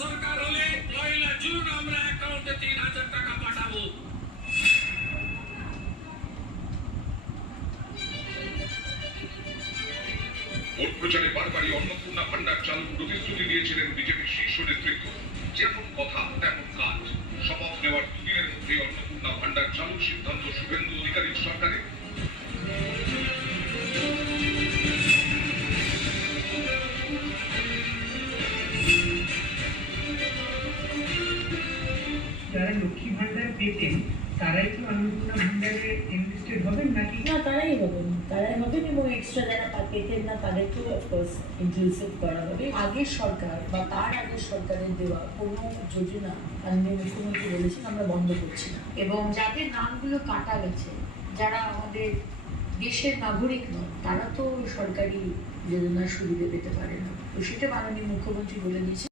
সরকার হলে 1 জুন আমরা অ্যাকাউন্টে 3000 টাকা পাঠাবো। ভোট প্রচারে বারবারই অন্নপূর্ণা ভান্ডার চালুর প্রতিশ্রুতি দিয়েছিলেন বিজেপির শীর্ষ নেতৃত্ব। যেমন কথা তেমন কাজ। শপথ নেওয়ার দুদিনের মধ্যে অন্নপূর্ণা ভান্ডার চালুর সিদ্ধান্ত শুভেন্দু অধিকারীর সরকারের। যারা লক্ষ্মী ভান্ডার পেতেন তারাই কি অন্নপূর্ণা ভান্ডারে এনলিস্টেড হবেন নাকি? না, তারাই হবেন এবং এক্সট্রা যারা পেতেন না তাদেরকেও অফকোর্স ইনক্লুসিভ করা হবে। আগের সরকার বা তার আগের সরকারের দেওয়া কোনো যোজনা মাননীয় মুখ্যমন্ত্রী বলেছেন আমরা বন্ধ করছি না, এবং যাদের নামগুলো কাটা গেছে, যারা আমাদের দেশের নাগরিক নন, তারা তো সরকারি যোজনার সুবিধা পেতে পারে না। তো সেটা মাননীয় মুখ্যমন্ত্রী বলে দিয়েছে।